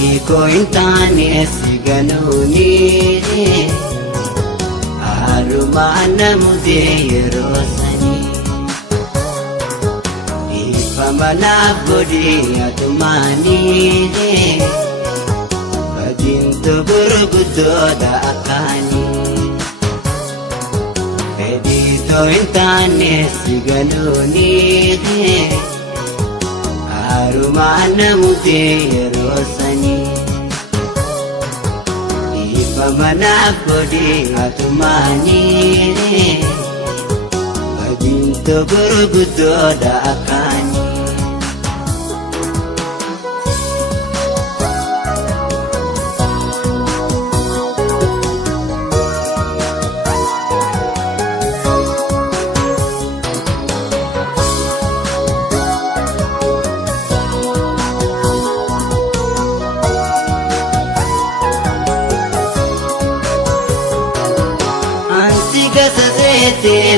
Kointane siganuni arumana mude yerosani ifamana godi atumani badinto burgudo da akani edito intane siganuni arumana mude yerosani ifamana godi atumani badinto burgudo da akani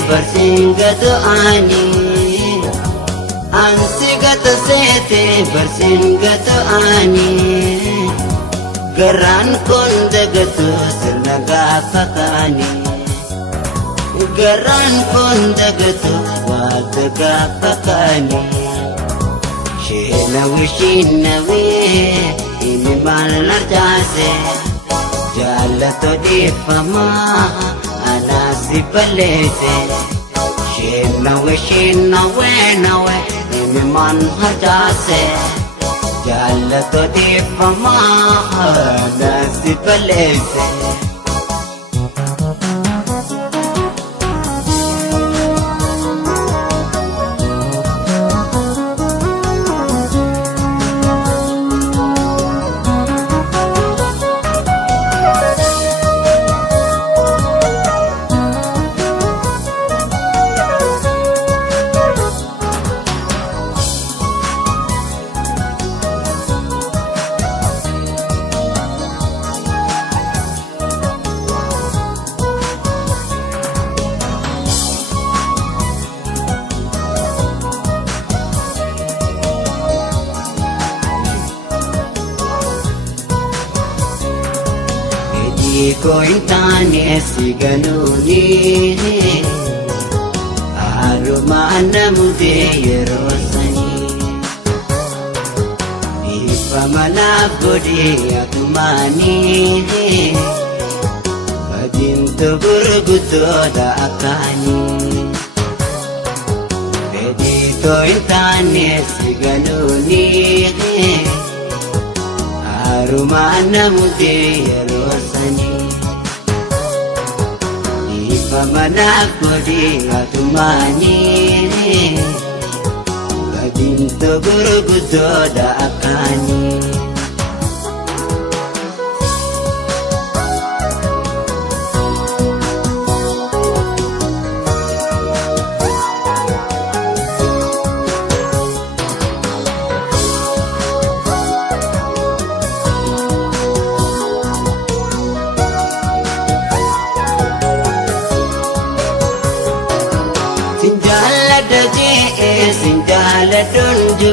Barsingato ani ansigato sete barsingato ani garan kondagato sirnaga pakani garan kondagato wadaga pakani shinawi ini malar jase jalato di fama anasi balese shinawe imi man hajase jalato di fama anasi balese Kointane siganuni arumana mude yerosani ifamana godi atumani badinto burgudo da akani kointane siganuni arumana mude yerosani ifamana godi atumani badinto burgudo da akani Sinjala dunju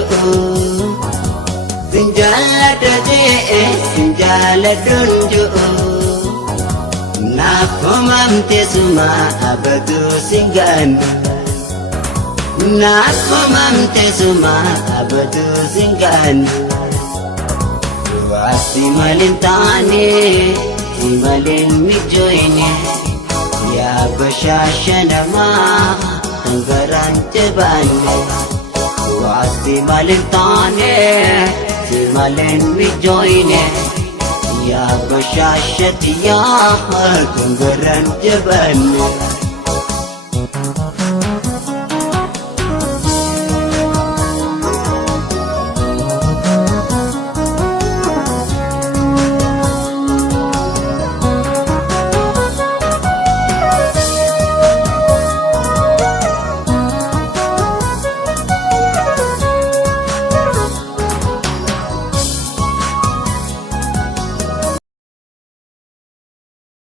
sinjala daje sinjala dunju na komamte suma abadu singanu na komamte suma abadu singanu wasi malintane simalin mijoine ya bashashana ma garan jebane wasi malintane simalin mijoine ya bashashati ya garan jebane